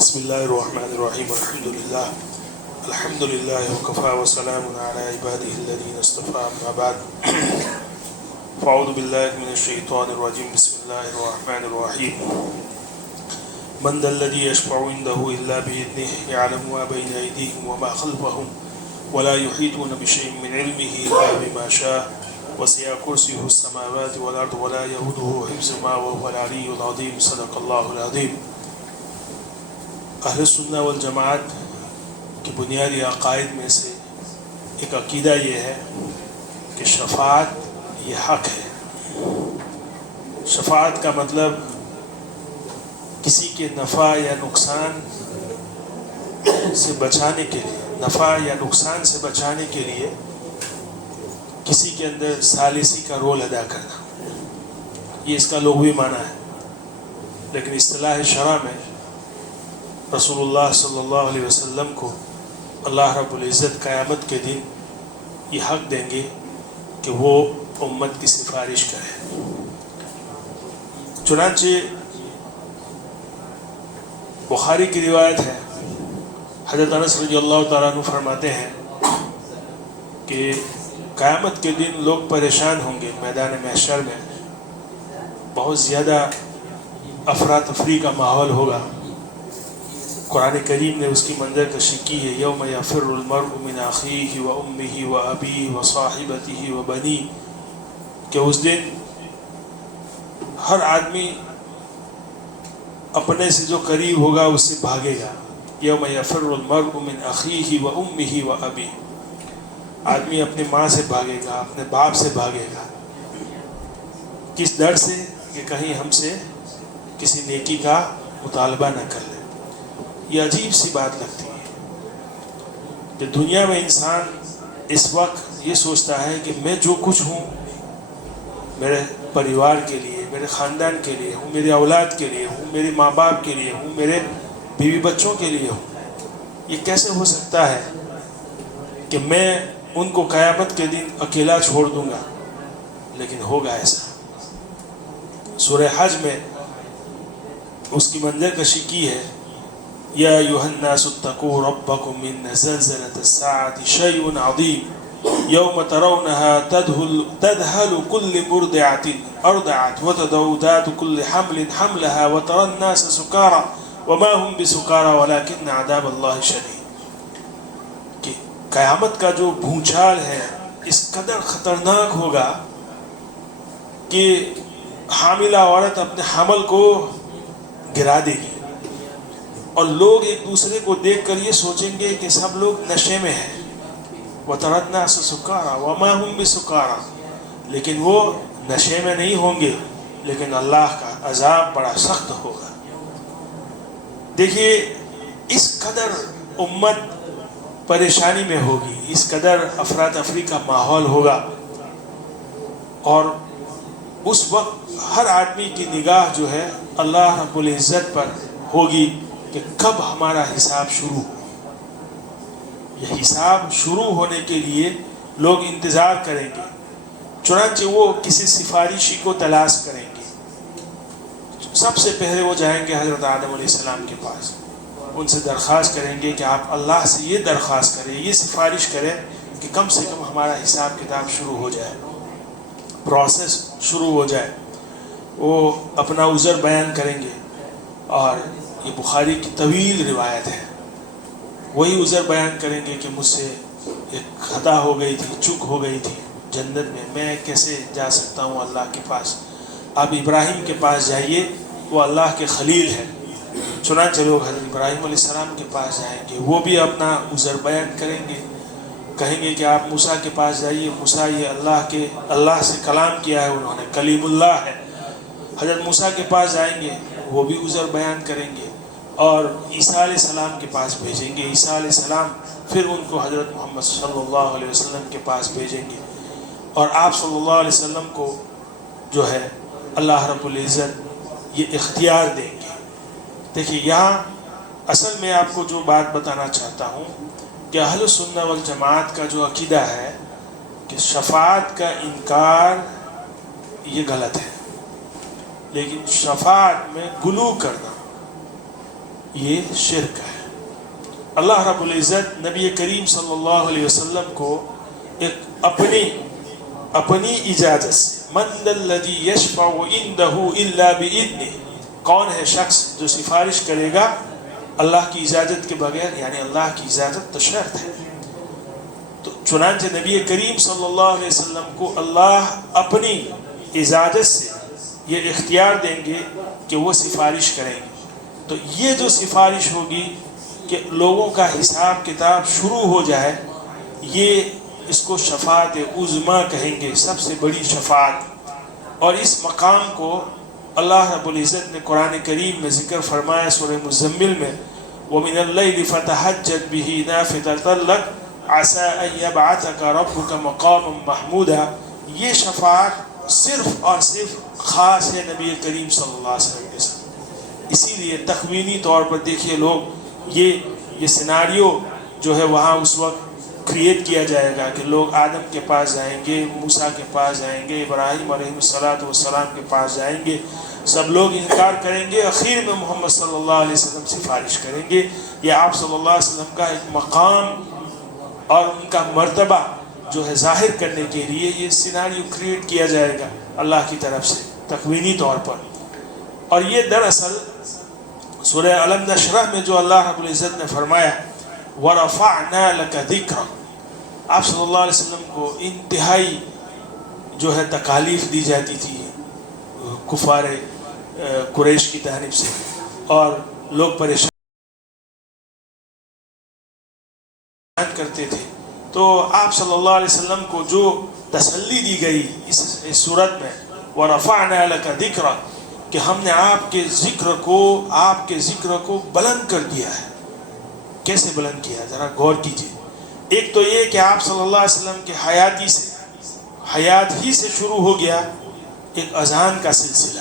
بسم اللہ الرحمن الرحیم الحمد للہ وکفا وسلام علی عبادہ الذین اصطفى اما بعد فاعوذ باللہ من الشیطان الرجیم بسم اللہ الرحمن الرحیم من ذا الذی یشفع عنده الا بإذنه يعلم ما بین ایدیہم وما خلفهم ولا يحیطون بشیء من علمه الا بما شاء وسع کرسیہ السماوات والارض ولا یؤوده حفظهما وهو العلی العظیم صدق اللہ العظیم۔ اہل سنہ والجماعت کی بنیادی عقائد میں سے ایک عقیدہ یہ ہے کہ شفاعت یہ حق ہے۔ شفاعت کا مطلب کسی کے نفع یا نقصان سے بچانے کے لیے، نفع یا نقصان سے بچانے کے لیے کسی کے اندر ثالثی کا رول ادا کرنا، یہ اس کا لغوی معنی ہے۔ لیکن اصطلاح شرع میں رسول اللہ صلی اللہ علیہ وسلم کو اللہ رب العزت قیامت کے دن یہ حق دیں گے کہ وہ امت کی سفارش کرے۔ چنانچہ بخاری کی روایت ہے، حضرت انس رضی اللہ تعالیٰ عنہ فرماتے ہیں کہ قیامت کے دن لوگ پریشان ہوں گے، میدان محشر میں بہت زیادہ افراتفری کا ماحول ہوگا۔ قرآن کریم نے اس کی منظر کشی کی ہے، یوم یفر المرء من اخیہ و امہ و ابیہ و صاحبتہ و بنیہ، کہ اس دن ہر آدمی اپنے سے جو قریب ہوگا اس سے بھاگے گا۔ یوم یفر المرء من اخیہ و امہ و ابیہ، آدمی اپنے ماں سے بھاگے گا، اپنے باپ سے بھاگے گا۔ کس ڈر سے؟ کہ کہیں ہم سے کسی نیکی کا مطالبہ نہ کر لے۔ یہ عجیب سی بات لگتی ہے کہ دنیا میں انسان اس وقت یہ سوچتا ہے کہ میں جو کچھ ہوں میرے پریوار کے لیے، میرے خاندان کے لیے ہوں، میری اولاد کے لیے ہوں، میرے ماں باپ کے لیے ہوں، میرے بیوی بچوں کے لیے ہوں۔ یہ کیسے ہو سکتا ہے کہ میں ان کو قیامت کے دن اکیلا چھوڑ دوں گا؟ لیکن ہوگا ایسا۔ سورہ حج میں اس کی منظر کشی کی ہے، یا ایھا الناس اتقوا ربکم ان زلزلۃ الساعۃ شیء عظیم یوم ترونها تذهل كل مرضعة ارضعت وتضع ذات كل حمل حملها وترى الناس سکارى وما هم بسکارى ولكن عذاب اللہ شدید۔ کہ قیامت کا جو بھونچال ہے اس قدر خطرناک ہوگا کہ حاملہ عورت اپنے حمل کو گرا دے گی، اور لوگ ایک دوسرے کو دیکھ کر یہ سوچیں گے کہ سب لوگ نشے میں ہیں۔ وَتَرَى النَّاسَ سُكَارَى وَمَا هُمْ بِسُكَارَى، لیکن وہ نشے میں نہیں ہوں گے، لیکن اللہ کا عذاب بڑا سخت ہوگا۔ دیکھیے اس قدر امت پریشانی میں ہوگی، اس قدر افراتفری کا ماحول ہوگا، اور اس وقت ہر آدمی کی نگاہ جو ہے اللہ رب العزت پر ہوگی کہ کب ہمارا حساب شروع ہو۔ یہ حساب شروع ہونے کے لیے لوگ انتظار کریں گے، چنانچہ وہ کسی سفارشی کو تلاش کریں گے۔ سب سے پہلے وہ جائیں گے حضرت آدم علیہ السلام کے پاس، ان سے درخواست کریں گے کہ آپ اللہ سے یہ درخواست کریں، یہ سفارش کریں کہ کم سے کم ہمارا حساب کتاب شروع ہو جائے، پروسیس شروع ہو جائے۔ وہ اپنا عذر بیان کریں گے، اور یہ بخاری کی طویل روایت ہے، وہی عذر بیان کریں گے کہ مجھ سے ایک خطا ہو گئی تھی، چک ہو گئی تھی جنت میں کیسے جا سکتا ہوں اللہ کے پاس؟ آپ ابراہیم کے پاس جائیے، وہ اللہ کے خلیل ہیں۔ چنانچہ لوگ حضرت ابراہیم علیہ السلام کے پاس جائیں گے، وہ بھی اپنا عذر بیان کریں گے، کہیں گے کہ آپ موسیٰ کے پاس جائیے، موسیٰ یہ اللہ سے کلام کیا ہے انہوں نے، کلیم اللہ ہے۔ حضرت موسیٰ کے پاس جائیں گے، وہ بھی عذر بیان کریں گے، اور عیسیٰ علیہ السلام کے پاس بھیجیں گے۔ عیسیٰ علیہ السلام پھر ان کو حضرت محمد صلی اللہ علیہ وسلم کے پاس بھیجیں گے، اور آپ صلی اللہ علیہ وسلم کو جو ہے اللہ رب العزت یہ اختیار دیں گے۔ دیکھیے یہاں اصل میں آپ کو جو بات بتانا چاہتا ہوں کہ اہل سنہ والجماعت کا جو عقیدہ ہے کہ شفاعت کا انکار یہ غلط ہے، لیکن شفاعت میں غلو کرنا، یہ شرک ہے۔ اللہ رب العزت نبی کریم صلی اللہ علیہ وسلم کو ایک اپنی اجازت سے، من ذا الذی یشفع عنده الا باذنہ، کون ہے شخص جو سفارش کرے گا اللہ کی اجازت کے بغیر، یعنی اللہ کی اجازت تو شرط ہے۔ تو چنانچہ نبی کریم صلی اللہ علیہ وسلم کو اللہ اپنی اجازت سے یہ اختیار دیں گے کہ وہ سفارش کریں گے۔ تو یہ جو سفارش ہوگی کہ لوگوں کا حساب کتاب شروع ہو جائے، یہ اس کو شفاعت عظمیٰ کہیں گے، سب سے بڑی شفاعت۔ اور اس مقام کو اللہ رب العزت نے قرآن کریم میں ذکر فرمایا سورہ مزمل میں، وَمِنَ اللَّيْلِ فَتَهَجَّدْ بِهِ نَافِلَةً لَكَ عَسَىٰ أَن يَبْعَثَكَ رَبُّكَ مَقَامًا مَحْمُودًا۔ یہ شفاعت صرف اور صرف خاص ہے نبی کریم صلی اللہ علیہ وسلم کے ساتھ۔ اسی لیے تخمینی طور پر دیکھیے لوگ یہ سیناریو جو ہے وہاں اس وقت کریٹ کیا جائے گا کہ لوگ آدم کے پاس جائیں گے، موسیٰ کے پاس جائیں گے، ابراہیم علیہ السلام کے پاس جائیں گے، سب لوگ انکار کریں گے، اخیر میں محمد صلی اللہ علیہ وسلم سفارش کریں گے۔ یہ آپ صلی اللہ علیہ وسلم کا ایک مقام اور ان کا مرتبہ جو ہے ظاہر کرنے کے لیے یہ سیناریو کریٹ کیا جائے گا اللہ کی طرف سے تکوینی طور پر۔ اور یہ دراصل سورہ الم نشرح میں جو اللہ رب العزت نے فرمایا وَرَفَعْنَا لَكَ ذِكْرًا، آپ صلی اللہ علیہ وسلم کو انتہائی جو ہے تکالیف دی جاتی تھی کفار قریش کی جانب سے، اور لوگ پریشان کرتے تھے، تو آپ صلی اللہ علیہ وسلم کو جو تسلی دی گئی اس صورت میں وَرَفَعْنَا لَكَ ذِكْرًا، کہ ہم نے آپ کے ذکر کو بلند کر دیا ہے۔ کیسے بلند کیا؟ ذرا غور کیجئے۔ ایک تو یہ کہ آپ صلی اللہ علیہ وسلم کے حیات ہی سے شروع ہو گیا ایک اذان کا سلسلہ،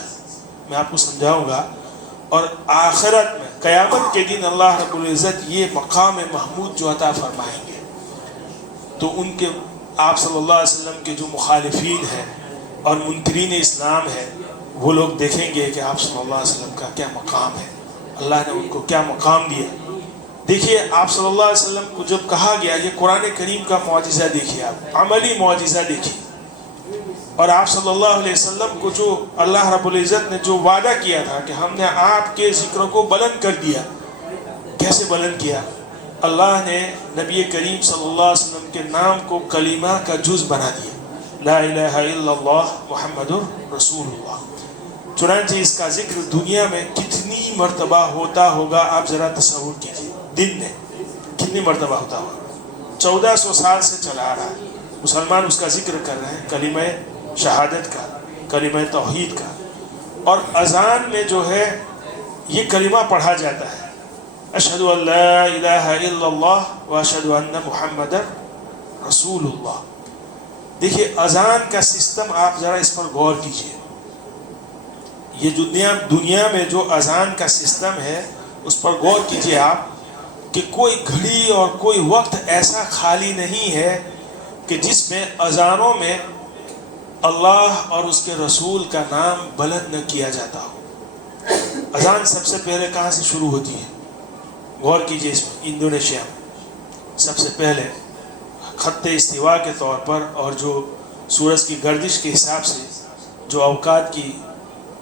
میں آپ کو سمجھاؤں گا، اور آخرت میں قیامت کے دن اللہ رب العزت یہ مقام محمود جو عطا فرمائیں گے، تو ان کے آپ صلی اللہ علیہ وسلم کے جو مخالفین ہیں اور منکرین اسلام ہیں، وہ لوگ دیکھیں گے کہ آپ صلی اللہ علیہ وسلم کا کیا مقام ہے، اللہ نے ان کو کیا مقام دیا۔ دیکھیے آپ صلی اللہ علیہ وسلم کو جب کہا گیا، یہ قرآن کریم کا معجزہ دیکھیے، آپ عملی معجزہ دیکھیے، اور آپ صلی اللہ علیہ وسلم کو جو اللہ رب العزت نے جو وعدہ کیا تھا کہ ہم نے آپ کے ذکر کو بلند کر دیا، کیسے بلند کیا؟ اللہ نے نبی کریم صلی اللہ علیہ وسلم کے نام کو کلمہ کا جز بنا دیا، لا الہ الا اللہ محمد رسول اللہ۔ چنانچہ اس کا ذکر دنیا میں کتنی مرتبہ ہوتا ہوگا آپ ذرا تصور کیجئے، دن میں کتنی مرتبہ ہوتا ہوگا؟ 1400 سال سے چلا آ رہا ہے، مسلمان اس کا ذکر کر رہے ہیں، کلمہ شہادت کا، کلمہ توحید کا، اور اذان میں جو ہے یہ کلمہ پڑھا جاتا ہے، اشہد ان لا الہ الا اللہ واشہد ان محمد رسول اللہ۔ دیکھیے اذان کا سسٹم آپ ذرا اس پر غور کیجئے، یہ دنیا میں جو اذان کا سسٹم ہے اس پر غور کیجئے آپ، کہ کوئی گھڑی اور کوئی وقت ایسا خالی نہیں ہے کہ جس میں اذانوں میں اللہ اور اس کے رسول کا نام بلند نہ کیا جاتا ہو۔ اذان سب سے پہلے کہاں سے شروع ہوتی ہے؟ غور کیجئے اس میں، انڈونیشیا میں سب سے پہلے خط استوا کے طور پر، اور جو سورج کی گردش کے حساب سے جو اوقات کی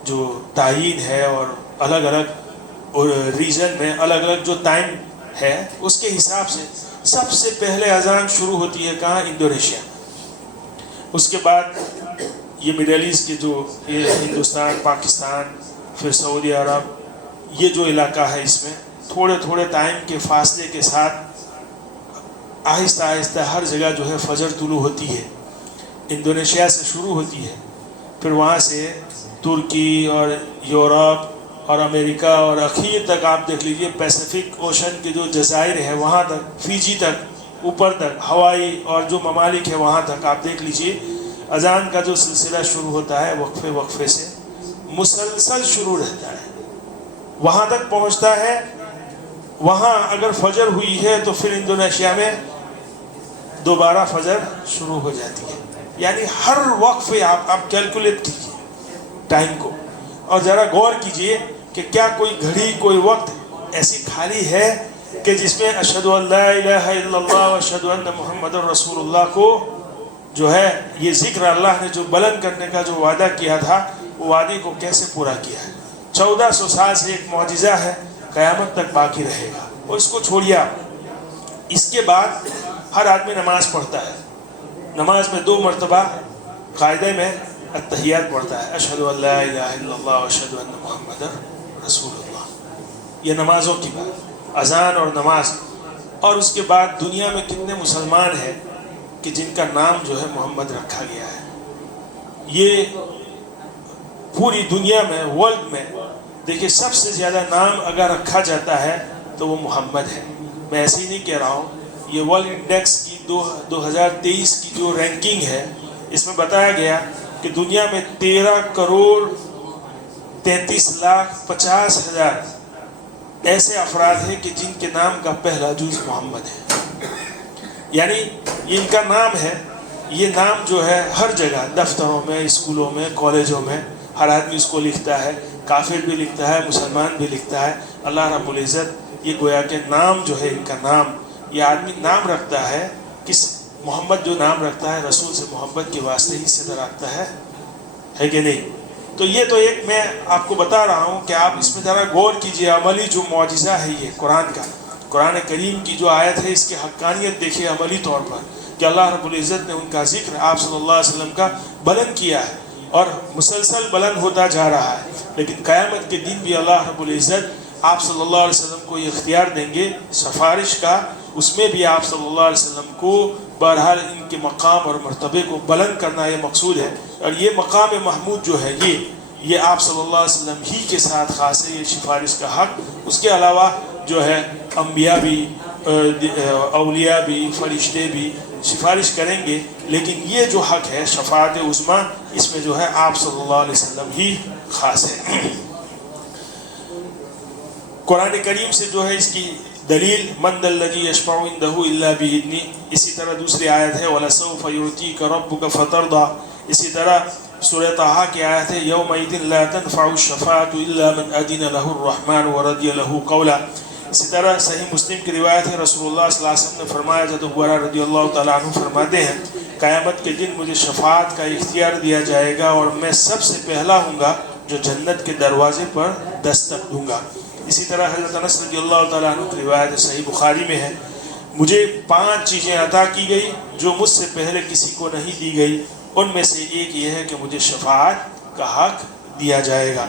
جو تعین ہے، اور الگ الگ ریجن میں الگ الگ جو ٹائم ہے اس کے حساب سے سب سے پہلے اذان شروع ہوتی ہے کہاں؟ انڈونیشیا۔ اس کے بعد یہ مڈل ایسٹ کے جو یہ ہندوستان، پاکستان، پھر سعودی عرب، یہ جو علاقہ ہے اس میں تھوڑے تھوڑے ٹائم کے فاصلے کے ساتھ آہستہ آہستہ ہر جگہ جو ہے فجر طلوع ہوتی ہے۔ انڈونیشیا سے شروع ہوتی ہے، پھر وہاں سے ترکی اور یورپ اور امریکہ اور اخیر تک آپ دیکھ لیجئے پیسیفک اوشن کے جو جزائر ہے وہاں تک، فیجی تک، اوپر تک، ہوائی اور جو ممالک ہے وہاں تک آپ دیکھ لیجئے اذان کا جو سلسلہ شروع ہوتا ہے وقفے وقفے سے مسلسل شروع رہتا ہے، وہاں تک پہنچتا ہے۔ وہاں اگر فجر ہوئی ہے تو پھر انڈونیشیا میں دوبارہ فجر شروع ہو جاتی ہے، یعنی ہر وقفے آپ کیلکولیٹ کیجئے ٹائم کو، اور ذرا غور کیجئے کہ کیا کوئی گھڑی، کوئی وقت ایسی خالی ہے کہ جس میں اشہد ان لا الہ الا اللہ و اشہد ان محمد رسول اللہ کو جو ہے یہ ذکر اللہ نے جو بلند کرنے کا جو وعدہ کیا تھا وہ وعدے کو کیسے پورا کیا ہے. 1400 سال سے ایک معجزہ ہے, قیامت تک باقی رہے گا. اور اس کو چھوڑیے آپ. اس کے بعد ہر آدمی نماز پڑھتا ہے. نماز میں 2 مرتبہ قاعدے میں التحیات پڑھتا ہے, اشہد ان لا الہ الا اللہ و اشہد ان محمد رسول اللہ. یہ نمازوں کی بات, اذان اور نماز. اور اس کے بعد دنیا میں کتنے مسلمان ہیں کہ جن کا نام جو ہے محمد رکھا گیا ہے. یہ پوری دنیا میں, ورلڈ میں دیکھیے سب سے زیادہ نام اگر رکھا جاتا ہے تو وہ محمد ہے. میں ایسے ہی نہیں کہہ رہا ہوں, یہ ورلڈ انڈیکس کی 2023 کی جو رینکنگ ہے اس میں بتایا گیا کہ دنیا میں 13 کروڑ 33 لاکھ 50 ہزار ایسے افراد ہیں کہ جن کے نام کا پہلا جز محمد ہے. یعنی یہ ان کا نام ہے. یہ نام جو ہے ہر جگہ, دفتروں میں, اسکولوں میں, کالجوں میں ہر آدمی اس کو لکھتا ہے. کافر بھی لکھتا ہے, مسلمان بھی لکھتا ہے. اللہ رب العزت یہ گویا کہ نام جو ہے ان کا نام, یہ آدمی نام رکھتا ہے کس محمد جو نام رکھتا ہے رسول سے محبت کے واسطے ہی سے رکھتا ہے کہ نہیں. تو یہ تو ایک میں آپ کو بتا رہا ہوں کہ آپ اس میں ذرا غور کیجئے. عملی جو معجزہ ہے یہ قرآن کا, قرآن کریم کی جو آیت ہے اس کی حقانیت دیکھیے عملی طور پر کہ اللہ رب العزت نے ان کا ذکر آپ صلی اللہ علیہ وسلم کا بلند کیا ہے اور مسلسل بلند ہوتا جا رہا ہے. لیکن قیامت کے دن بھی اللہ رب العزت آپ صلی اللہ علیہ وسلم کو یہ اختیار دیں گے سفارش کا. اس میں بھی آپ صلی اللہ علیہ وسلم کو بہرحال ان کے مقام اور مرتبے کو بلند کرنا یہ مقصود ہے. اور یہ مقام محمود جو ہے یہ آپ صلی اللہ علیہ وسلم ہی کے ساتھ خاص ہے, یہ سفارش کا حق. اس کے علاوہ جو ہے انبیاء بھی, اولیاء بھی, فرشتے بھی سفارش کریں گے, لیکن یہ جو حق ہے شفاعت عظمیٰ اس میں جو ہے آپ صلی اللہ علیہ وسلم ہی خاص ہے. قرآن کریم سے جو ہے اس کی دلیل من ذا الذی یشفع عنده الا باذنہ. اسی طرح دوسری آیت ہے وَلَسَوْفَ يُعْطِيكَ رَبُّكَ فَتَرْضَىٰ. اسی طرح سورہ طٰہٰ کی آیت ہے یومئذ لا تنفع الشفاعة الا من اذن له الرحمن ورضی له قولا. اسی طرح صحیح مسلم کی روایت ہے رسول اللہ صلی اللہ علیہ وسلم نے فرمایا, حضرت ابو ہریرہ رضی اللہ تعالیٰ عنہ فرماتے ہیں قیامت کے دن مجھے شفاعت کا اختیار دیا جائے گا اور میں سب سے پہلا ہوں گا جو جنت کے دروازے پر دستک دوں گا. اسی طرح حضرت انس رضی اللہ تعالیٰ عنہ کی روایت صحیح بخاری میں ہے مجھے 5 چیزیں عطا کی گئی جو مجھ سے پہلے کسی کو نہیں دی گئی. ان میں سے ایک یہ ہے کہ مجھے شفاعت کا حق دیا جائے گا.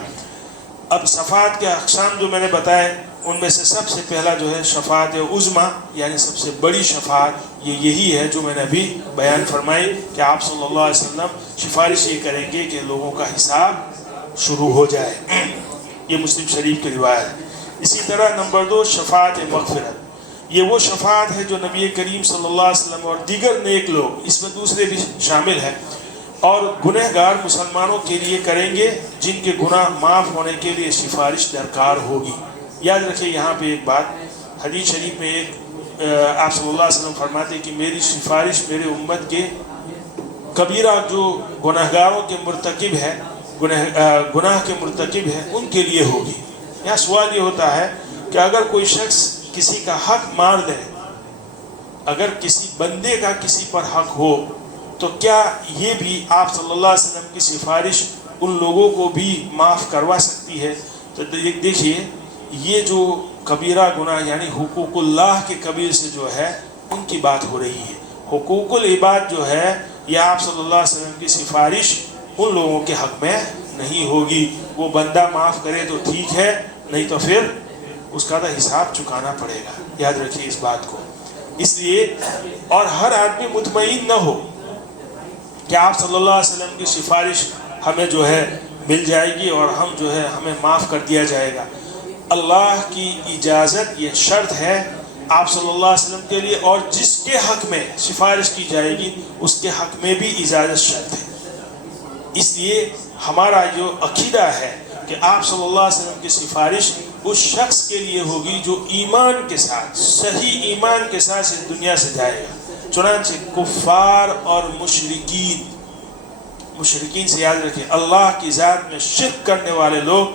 اب شفاعت کے اقسام جو میں نے بتائے ان میں سے سب سے پہلا جو ہے شفاعت عظمیٰ یعنی سب سے بڑی شفاعت یہی ہے جو میں نے ابھی بیان فرمائی کہ آپ صلی اللہ علیہ وسلم سفارش یہ کریں گے کہ لوگوں کا حساب شروع ہو جائے. یہ مسلم شریف کی روایت ہے. اسی طرح نمبر 2 شفاعت مغفرت. یہ وہ شفاعت ہے جو نبی کریم صلی اللہ علیہ وسلم اور دیگر نیک لوگ, اس میں دوسرے بھی شامل ہیں, اور گنہگار مسلمانوں کے لیے کریں گے جن کے گناہ معاف ہونے کے لیے سفارش درکار ہوگی. یاد رکھیں یہاں پہ ایک بات, حدیث شریف میں ایک آپ صلی اللہ علیہ وسلم فرماتے ہیں کہ میری سفارش میرے امت کے کبیرہ جو گنہگاروں کے مرتکب ہے, گناہ کے مرتکب ہے, ان کے لیے ہوگی. یہاں سوال یہ ہوتا ہے کہ اگر کوئی شخص کسی کا حق مار دے, اگر کسی بندے کا کسی پر حق ہو تو کیا یہ بھی آپ صلی اللہ علیہ وسلم کی سفارش ان لوگوں کو بھی معاف کروا سکتی ہے؟ تو دیکھیے یہ جو کبیرہ گناہ یعنی حقوق اللہ کے کبیر سے جو ہے ان کی بات ہو رہی ہے. حقوق العباد جو ہے یہ آپ صلی اللہ علیہ وسلم کی سفارش ان لوگوں کے حق میں نہیں ہوگی. وہ بندہ معاف کرے تو ٹھیک ہے, نہیں تو پھر اس کا تو حساب چکانا پڑے گا. یاد رکھیے اس بات کو. اس لیے اور ہر آدمی مطمئن نہ ہو کہ آپ صلی اللہ علیہ وسلم کی سفارش ہمیں جو ہے مل جائے گی اور ہم جو ہے ہمیں معاف کر دیا جائے گا. اللہ کی اجازت یہ شرط ہے آپ صلی اللہ علیہ وسلم کے لیے, اور جس کے حق میں سفارش کی جائے گی اس کے حق میں بھی اجازت شرط ہے. اس لیے ہمارا جو عقیدہ ہے کہ آپ صلی اللہ علیہ وسلم کی سفارش اس شخص کے لیے ہوگی جو ایمان کے ساتھ, صحیح ایمان کے ساتھ اس دنیا سے جائے گا. چنانچہ کفار اور مشرکین سے یاد رکھیں, اللہ کی ذات میں شرک کرنے والے لوگ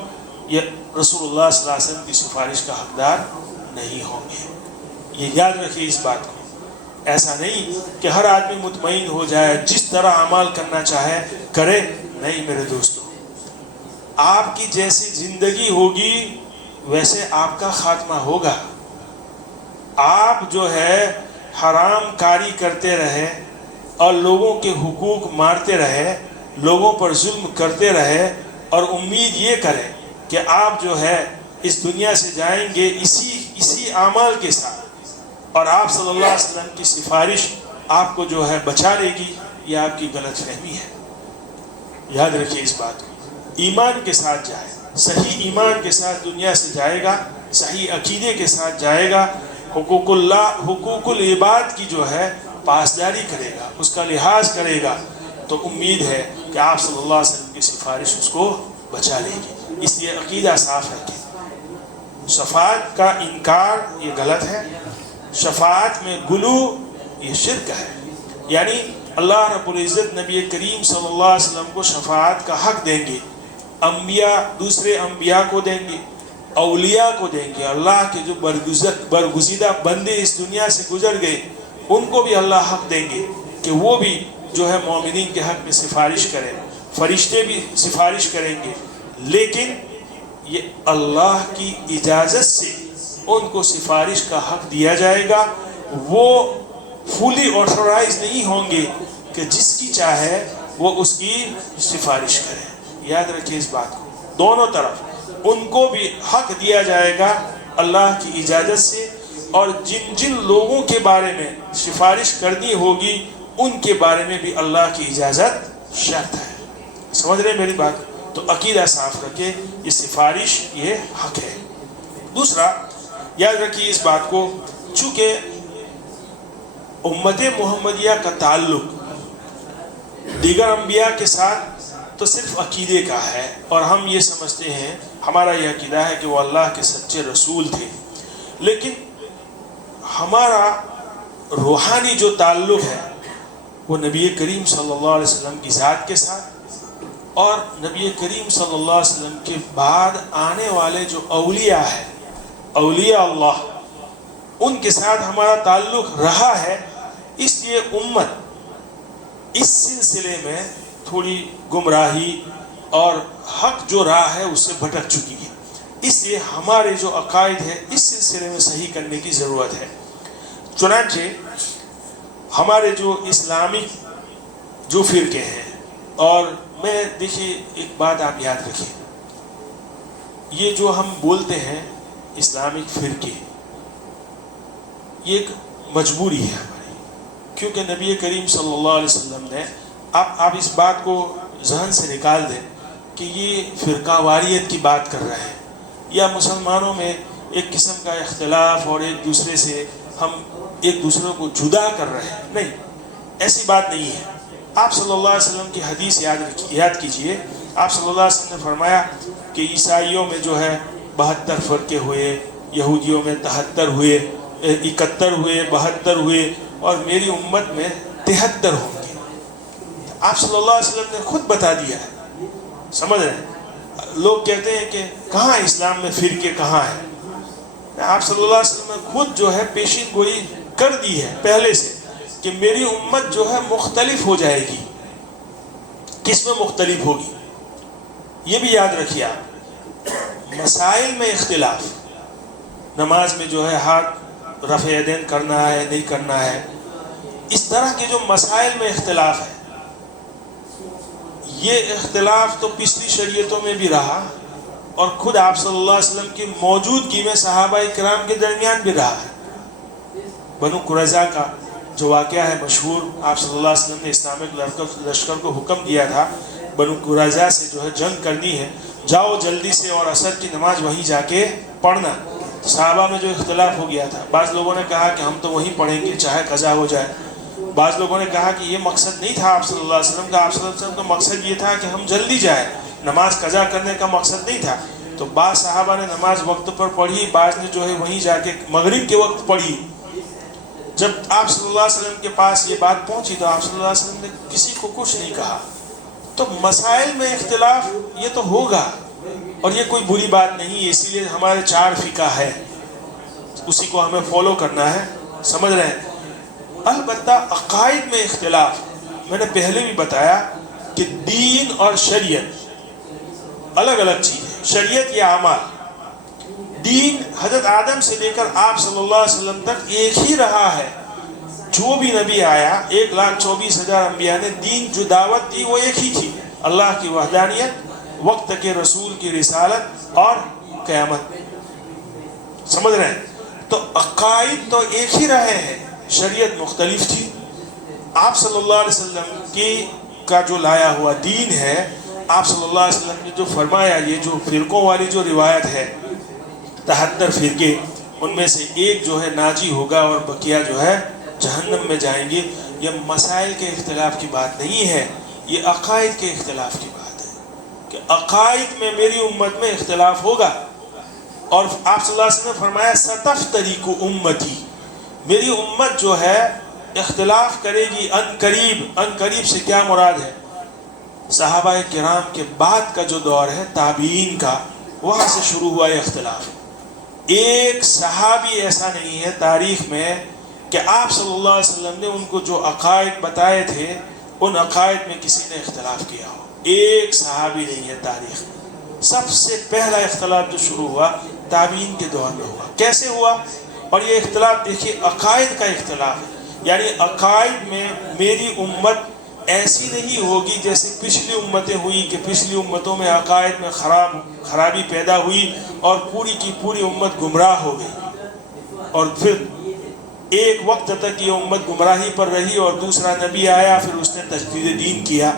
یہ رسول اللہ صلی اللہ علیہ وسلم کی سفارش کا حقدار نہیں ہوں گے. یہ یاد رکھیے اس بات کو. ایسا نہیں کہ ہر آدمی مطمئن ہو جائے جس طرح اعمال کرنا چاہے کرے. نہیں میرے دوستو، آپ کی جیسی زندگی ہوگی ویسے آپ کا خاتمہ ہوگا. آپ جو ہے حرام کاری کرتے رہے اور لوگوں کے حقوق مارتے رہے، لوگوں پر ظلم کرتے رہے اور امید یہ کریں کہ آپ جو ہے اس دنیا سے جائیں گے اسی اعمال کے ساتھ اور آپ صلی اللہ علیہ وسلم کی سفارش آپ کو جو ہے بچا لے گی، یہ آپ کی غلط فہمی ہے. یاد رکھیے اس بات کو. ایمان کے ساتھ جائے، صحیح ایمان کے ساتھ دنیا سے جائے گا، صحیح عقیدے کے ساتھ جائے گا، حقوق اللہ، حقوق العباد کی جو ہے پاسداری کرے گا، اس کا لحاظ کرے گا، تو امید ہے کہ آپ صلی اللہ علیہ وسلم کی سفارش اس کو بچا لے گی. اس لیے عقیدہ صاف رکھیں. شفاعت کا انکار یہ غلط ہے. شفاعت میں غلو یہ شرک ہے. یعنی اللہ رب العزت نبی کریم صلی اللہ علیہ وسلم کو شفاعت کا حق دیں گے، انبیاء دوسرے انبیاء کو دیں گے، اولیاء کو دیں گے. اللہ کے جو برگزیدہ بندے اس دنیا سے گزر گئے ان کو بھی اللہ حق دیں گے کہ وہ بھی جو ہے مومنین کے حق میں سفارش کریں. فرشتے بھی سفارش کریں گے، لیکن یہ اللہ کی اجازت سے ان کو سفارش کا حق دیا جائے گا. وہ فلی آتھورائز نہیں ہوں گے کہ جس کی چاہے وہ اس کی سفارش کرے. یاد رکھیے اس بات کو. دونوں طرف ان کو بھی حق دیا جائے گا اللہ کی اجازت سے، اور جن جن لوگوں کے بارے میں سفارش کرنی ہوگی ان کے بارے میں بھی اللہ کی اجازت شرط ہے. سمجھ رہے میری بات؟ تو عقیدہ صاف رکھے، یہ سفارش یہ حق ہے. دوسرا یاد رکھیے اس بات کو، چونکہ امت محمدیہ کا تعلق دیگر انبیاء کے ساتھ تو صرف عقیدے کا ہے، اور ہم یہ سمجھتے ہیں، ہمارا یہ عقیدہ ہے کہ وہ اللہ کے سچے رسول تھے، لیکن ہمارا روحانی جو تعلق ہے وہ نبی کریم صلی اللہ علیہ وسلم کی ذات کے ساتھ اور نبی کریم صلی اللہ علیہ وسلم کے بعد آنے والے جو اولیاء ہیں، اولیاء اللہ، ان کے ساتھ ہمارا تعلق رہا ہے. اس لیے امت اس سلسلے میں تھوڑی گمراہی اور حق جو راہ ہے اس سے بھٹک چکی ہے. اس لیے ہمارے جو عقائد ہے اس سلسلے میں صحیح کرنے کی ضرورت ہے. چنانچہ ہمارے جو اسلامک جو فرقے ہیں، اور میں دیکھیے ایک بات آپ یاد رکھیں، یہ جو ہم بولتے ہیں اسلامک فرقے، یہ ایک مجبوری ہے ہماری، کیونکہ نبی کریم صلی اللہ علیہ وسلم نے، آپ اس بات کو ذہن سے نکال دیں کہ یہ فرقہ واریت کی بات کر رہے ہیں یا مسلمانوں میں ایک قسم کا اختلاف اور ایک دوسرے سے ہم ایک دوسرے کو جدا کر رہے ہیں. نہیں، ایسی بات نہیں ہے. آپ صلی اللہ علیہ وسلم کی حدیث یاد کیجئے. آپ صلی اللہ علیہ وسلم نے فرمایا کہ عیسائیوں میں جو ہے 72 فرقے ہوئے، یہودیوں میں 73 ہوئے، 71 ہوئے، 72 ہوئے، اور میری امت میں 73 ہوں گے. آپ صلی اللہ علیہ وسلم نے خود بتا دیا ہے. سمجھ رہے ہیں؟ لوگ کہتے ہیں کہ کہاں اسلام میں فرقے کہاں ہیں. آپ صلی اللہ علیہ وسلم نے خود جو ہے پیشین گوئی کر دی ہے پہلے سے کہ میری امت جو ہے مختلف ہو جائے گی. کس میں مختلف ہوگی؟ یہ بھی یاد رکھیے آپ. مسائل میں اختلاف، نماز میں جو ہے ہاتھ رفع یدین کرنا ہے نہیں کرنا ہے، اس طرح کے جو مسائل میں اختلاف ہے، یہ اختلاف تو پچھلی شریعتوں میں بھی رہا اور خود آپ صلی اللہ علیہ وسلم کی موجودگی میں صحابہ کرام کے درمیان بھی رہا ہے. بنو قریظہ کا جو واقعہ ہے مشہور، آپ صلی اللہ علیہ وسلم نے اسلامک لشکر کو حکم دیا تھا بنو قریظہ سے جو ہے جنگ کرنی ہے، جاؤ جلدی سے اور عصر کی نماز وہیں جا کے پڑھنا. صحابہ میں جو اختلاف ہو گیا تھا، بعض لوگوں نے کہا کہ ہم تو وہیں پڑھیں گے چاہے قضا ہو جائے. بعض لوگوں نے کہا کہ یہ مقصد نہیں تھا آپ صلی اللہ علیہ وسلم کا. آپ صلی اللہ علیہ وسلم کا مقصد یہ تھا کہ ہم جلدی جائیں، نماز قضا کرنے کا مقصد نہیں تھا. تو بعض صحابہ نے نماز وقت پر پڑھی، بعض نے جو ہے وہیں جا کے مغرب کے وقت پڑھی. جب آپ صلی اللہ علیہ وسلم کے پاس یہ بات پہنچی تو آپ صلی اللہ علیہ وسلم نے کسی کو کچھ نہیں کہا. تو مسائل میں اختلاف یہ تو ہوگا، اور یہ کوئی بری بات نہیں ہے، اسی لیے ہمارے 4 فقہ ہے، اسی کو ہمیں فالو کرنا ہے، سمجھ رہے ہیں۔ البتہ عقائد میں اختلاف، میں نے پہلے بھی بتایا کہ دین اور شریعت الگ الگ چیز ہے۔ شریعت یہ اعمال، دین حضرت آدم سے لے کر آپ صلی اللہ علیہ وسلم تک ایک ہی رہا ہے۔ جو بھی نبی آیا، 1,24,000 انبیاء نے دین جو دعوت دی وہ ایک ہی تھی، اللہ کی وحدانیت، وقت کے رسول کی رسالت اور قیامت، سمجھ رہے ہیں؟ تو عقائد تو ایک ہی رہے ہیں، شریعت مختلف تھی۔ آپ صلی اللہ علیہ وسلم کا جو لایا ہوا دین ہے، آپ صلی اللہ علیہ وسلم نے جو فرمایا، یہ جو فرقوں والی جو روایت ہے 73 فرقے، ان میں سے ایک جو ہے ناجی ہوگا اور بقیہ جو ہے جہنم میں جائیں گے، یہ مسائل کے اختلاف کی بات نہیں ہے، یہ عقائد کے اختلاف کی بات ہے کہ عقائد میں میری امت میں اختلاف ہوگا۔ اور آپ صلی اللہ علیہ وسلم نے فرمایا ستفترق امتی، میری امت جو ہے اختلاف کرے گی ان قریب۔ ان قریب سے کیا مراد ہے؟ صحابہ کرام کے بعد کا جو دور ہے تابعین کا، وہاں سے شروع ہوا یہ اختلاف۔ ایک صحابی ایسا نہیں ہے تاریخ میں کہ آپ صلی اللہ علیہ وسلم نے ان کو جو عقائد بتائے تھے ان عقائد میں کسی نے اختلاف کیا ہو، ایک صحابی نہیں ہے تاریخ میں۔ سب سے پہلا اختلاف جو شروع ہوا تابعین کے دور میں ہوا۔ کیسے ہوا؟ اور یہ اختلاف دیکھیے عقائد کا اختلاف ہے، یعنی عقائد میں میری امت ایسی نہیں ہوگی جیسے پچھلی امتیں ہوئی کہ پچھلی امتوں میں عقائد میں خرابی پیدا ہوئی اور پوری کی پوری امت گمراہ ہو گئی، اور پھر ایک وقت تک یہ امت گمراہی پر رہی اور دوسرا نبی آیا پھر اس نے تجدید دین کیا۔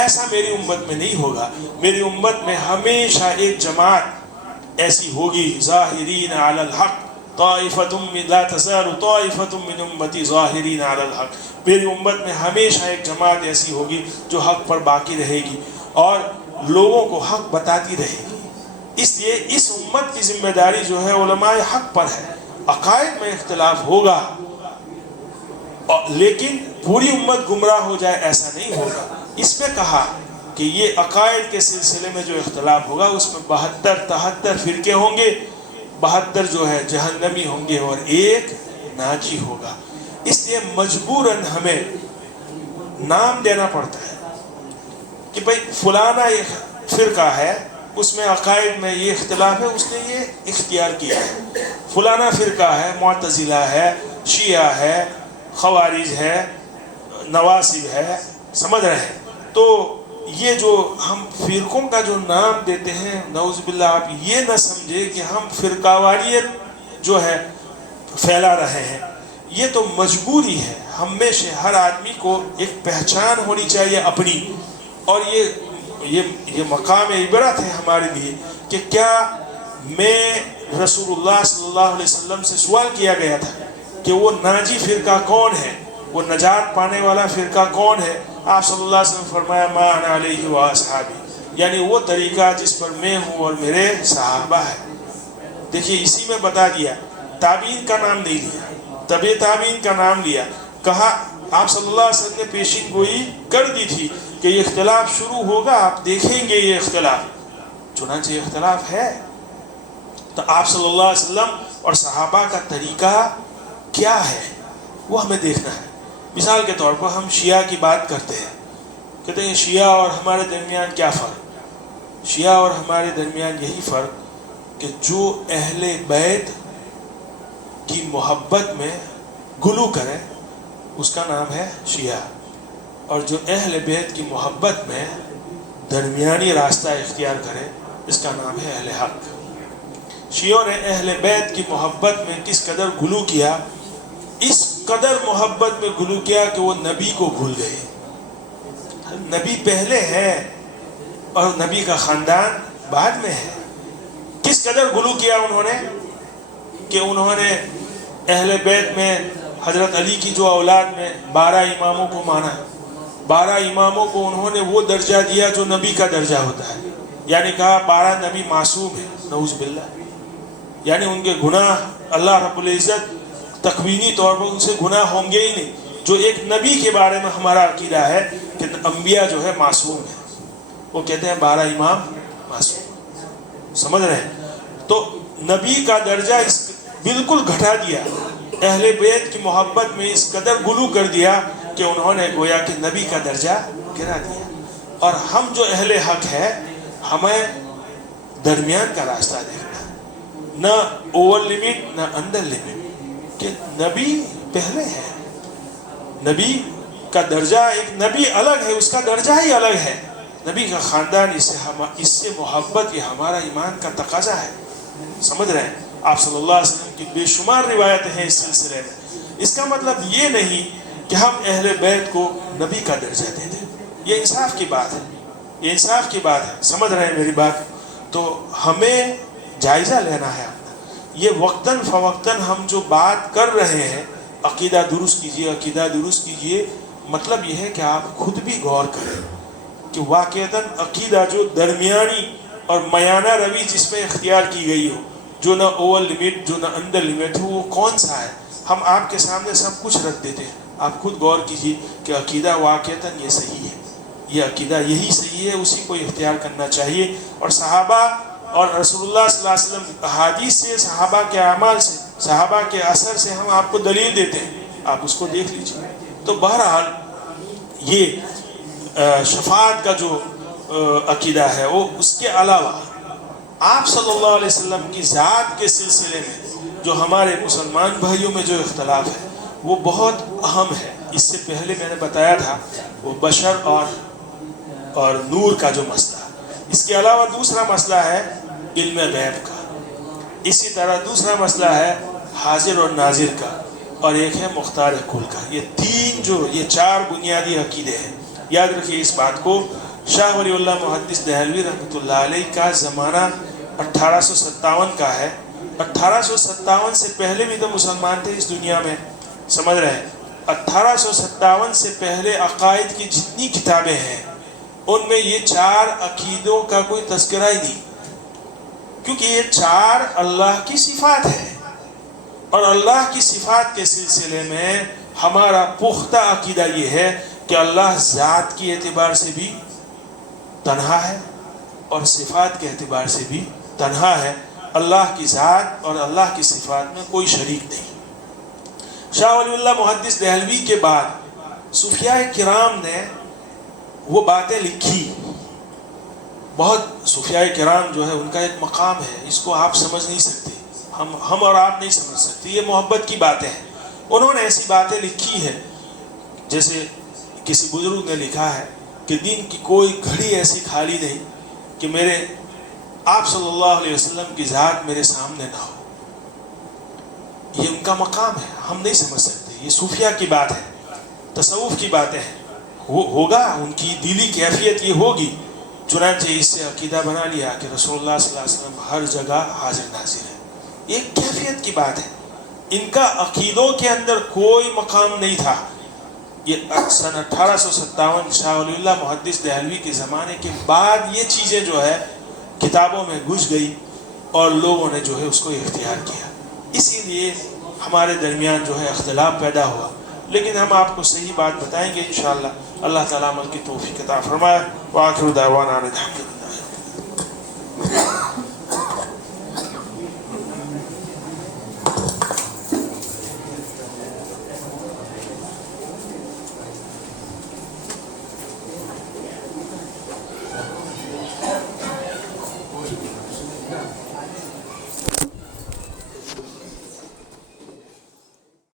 ایسا میری امت میں نہیں ہوگا، میری امت میں ہمیشہ ایک جماعت ایسی ہوگی، ظاہرین علی الحق، طائفۃ من لا تزال طائفۃ من امتی ظاہرین علی الحق، میری امت میں ہمیشہ ایک جماعت ایسی ہوگی جو حق پر باقی رہے گی اور لوگوں کو حق بتاتی رہے گی۔ اس لیے اس امت کی ذمہ داری جو ہے علماء حق پر ہے۔ عقائد میں اختلاف ہوگا لیکن پوری امت گمراہ ہو جائے ایسا نہیں ہوگا۔ اس میں کہا کہ یہ عقائد کے سلسلے میں جو اختلاف ہوگا اس میں 73 فرقے ہوں گے، 72 جو ہے جہنمی ہوں گے اور ایک ناجی ہوگا۔ اس لیے مجبوراً ہمیں نام دینا پڑتا ہے کہ بھئی فلانا ایک فرقہ ہے، اس میں عقائد میں یہ اختلاف ہے، اس نے یہ اختیار کیا ہے۔ فلانا فرقہ ہے، معتزلہ ہے، شیعہ ہے، خوارج ہے، نواصب ہے، سمجھ رہے ہیں؟ تو یہ جو ہم فرقوں کا جو نام دیتے ہیں، نعوذ باللہ آپ یہ نہ سمجھے کہ ہم فرقہ واریت جو ہے پھیلا رہے ہیں، یہ تو مجبوری ہے۔ ہمیشہ ہر آدمی کو ایک پہچان ہونی چاہیے اپنی، اور یہ مقام عبرت ہے ہمارے لیے کہ کیا میں رسول اللہ صلی اللہ علیہ وسلم سے سوال کیا گیا تھا کہ وہ ناجی فرقہ کون ہے، وہ نجات پانے والا فرقہ کون ہے؟ آپ صلی اللہ علیہ وسلم فرمایا ما انا علیہ واصحابی، یعنی وہ طریقہ جس پر میں ہوں اور میرے صحابہ ہیں۔ دیکھیے اسی میں بتا دیا، تابعین کا نام نہیں لیا، تبع تابعین کا نام لیا، کہا آپ صلی اللہ علیہ وسلم نے پیشین گوئی کر دی تھی کہ یہ اختلاف شروع ہوگا، آپ دیکھیں گے یہ اختلاف، چنانچہ اختلاف ہے۔ تو آپ صلی اللہ علیہ وسلم اور صحابہ کا طریقہ کیا ہے وہ ہمیں دیکھنا ہے۔ مثال کے طور پر ہم شیعہ کی بات کرتے ہیں، کہتے ہیں شیعہ اور ہمارے درمیان کیا فرق؟ شیعہ اور ہمارے درمیان یہی فرق کہ جو اہل بیت کی محبت میں گلو کرے اس کا نام ہے شیعہ، اور جو اہل بیت کی محبت میں درمیانی راستہ اختیار کرے اس کا نام ہے اہل حق۔ شیعوں نے اہل بیت کی محبت میں کس قدر گلو کیا، اس قدر محبت میں گلو کیا کہ وہ نبی کو بھول گئے۔ نبی پہلے ہے اور نبی کا خاندان بعد میں ہے۔ کس قدر گلو کیا انہوں نے کہ انہوں نے اہل بیت میں حضرت علی کی جو اولاد میں 12 اماموں کو مانا، 12 اماموں کو انہوں نے وہ درجہ دیا جو نبی کا درجہ ہوتا ہے، یعنی کہا 12 نبی معصوم ہیں، نعوذ باللہ، یعنی ان کے گناہ اللہ رب العزت تکوینی طور پر ان سے گناہ ہوں گے ہی نہیں۔ جو ایک نبی کے بارے میں ہمارا عقیدہ ہے کہ انبیاء جو ہے معصوم ہیں، وہ کہتے ہیں 12 امام معصوم۔ سمجھ رہے ہیں؟ تو نبی کا درجہ بالکل گھٹا دیا، اہل بیت کی محبت میں اس قدر غلو کر دیا کہ انہوں نے گویا کہ نبی کا درجہ گرا دیا۔ اور ہم جو اہل حق ہے، ہمیں درمیان کا راستہ دیکھنا ہے، نہ اوور لمٹ نہ انڈر لمٹ، کہ نبی پہلے ہے، نبی کا درجہ، ایک نبی الگ ہے، اس کا درجہ ہی الگ ہے، نبی کا خاندان، اس سے محبت، یہ ہمارا ایمان کا تقاضا ہے۔ سمجھ رہے ہیں؟ آپ صلی اللہ علیہ وسلم کی بے شمار روایتیں ہیں اس سلسلے میں۔ اس کا مطلب یہ نہیں کہ ہم اہل بیت کو نبی کا درجہ دے دیں، یہ انصاف کی بات ہے، یہ انصاف کی بات ہے۔ سمجھ رہے ہیں میری بات؟ تو ہمیں جائزہ لینا ہے اپنا، یہ وقتاً فوقتاً ہم جو بات کر رہے ہیں، عقیدہ درست کیجئے، عقیدہ درست کیجئے، مطلب یہ ہے کہ آپ خود بھی غور کریں کہ واقعتاً عقیدہ جو درمیانی اور میانہ روی جس میں اختیار کی گئی ہو، جو نہ اوور لمٹ جو نہ انڈر لمٹ ہو، وہ کون سا ہے؟ ہم آپ کے سامنے سب کچھ رکھ دیتے ہیں، آپ خود غور کیجئے کہ عقیدہ واقعتاً یہ صحیح ہے، یہ عقیدہ یہی صحیح ہے، اسی کو اختیار کرنا چاہیے۔ اور صحابہ اور رسول اللہ صلی اللہ علیہ وسلم احادیث سے، صحابہ کے اعمال سے، صحابہ کے اثر سے ہم آپ کو دلیل دیتے ہیں، آپ اس کو دیکھ لیجئے۔ تو بہرحال یہ شفاعت کا جو عقیدہ ہے، وہ اس کے علاوہ آپ صلی اللہ علیہ وسلم کی ذات کے سلسلے میں جو ہمارے مسلمان بھائیوں میں جو اختلاف ہے وہ بہت اہم ہے۔ اس سے پہلے میں نے بتایا تھا وہ بشر اور نور کا جو مسئلہ، اس کے علاوہ دوسرا مسئلہ ہے علم غیب کا، اسی طرح دوسرا مسئلہ ہے حاضر اور ناظر کا، اور ایک ہے مختار کل کا۔ یہ چار بنیادی عقیدے ہیں۔ یاد رکھیے اس بات کو۔ شاہ ولی اللہ محدث دہلوی رحمۃ اللہ علیہ کا زمانہ 1857 کا ہے۔ 1857 سے پہلے بھی تو مسلمان تھے اس دنیا میں، سمجھ رہے ہیں؟ 1857 سے پہلے عقائد کی جتنی کتابیں ہیں ان میں یہ چار عقیدوں کا کوئی تذکرہ ہی نہیں، کیونکہ یہ چار اللہ کی صفات ہے، اور اللہ کی صفات کے سلسلے میں ہمارا پختہ عقیدہ یہ ہے کہ اللہ ذات کی اعتبار سے بھی تنہا ہے اور صفات کے اعتبار سے بھی تنہا ہے۔ اللہ کی ذات اور اللہ کی صفات میں کوئی شریک نہیں۔ شاہ ولی اللہ محدث دہلوی کے بعد صوفیاء کرام نے وہ باتیں لکھی، بہت صوفیاء کرام جو ہے ان کا ایک مقام ہے، اس کو آپ سمجھ نہیں سکتے، ہم اور آپ نہیں سمجھ سکتے، یہ محبت کی باتیں ہیں۔ انہوں نے ایسی باتیں لکھی ہیں، جیسے کسی بزرگ نے لکھا ہے کہ دین کی کوئی گھڑی ایسی خالی نہیں کہ میرے آپ صلی اللہ علیہ وسلم کی ذات میرے سامنے نہ ہو۔ یہ ان کا مقام ہے، ہم نہیں سمجھ سکتے، یہ صوفیاء کی بات ہے، تصوف کی باتیں ہیں۔ ہوگا ان کی دلی کیفیت یہ ہوگی، چنانچہ اس سے عقیدہ بنا لیا کہ رسول اللہ صلی اللہ علیہ وسلم ہر جگہ حاضر ناظر ہے۔ ایک کیفیت کی بات ہے، ان کا عقیدوں کے اندر کوئی مقام نہیں تھا۔ یہ سن 1857 شاہ ولی اللہ محدث دہلوی کے زمانے کے بعد یہ چیزیں جو ہے کتابوں میں گھس گئی اور لوگوں نے جو ہے اس کو اختیار کیا، اسی لیے ہمارے درمیان جو ہے اختلاف پیدا ہوا۔ لیکن ہم آپ کو صحیح بات بتائیں گے انشاءاللہ۔ اللہ تعالیٰ عمل کی توفیق عطا فرمائے۔ وآخر دعوانا الحمدللہ۔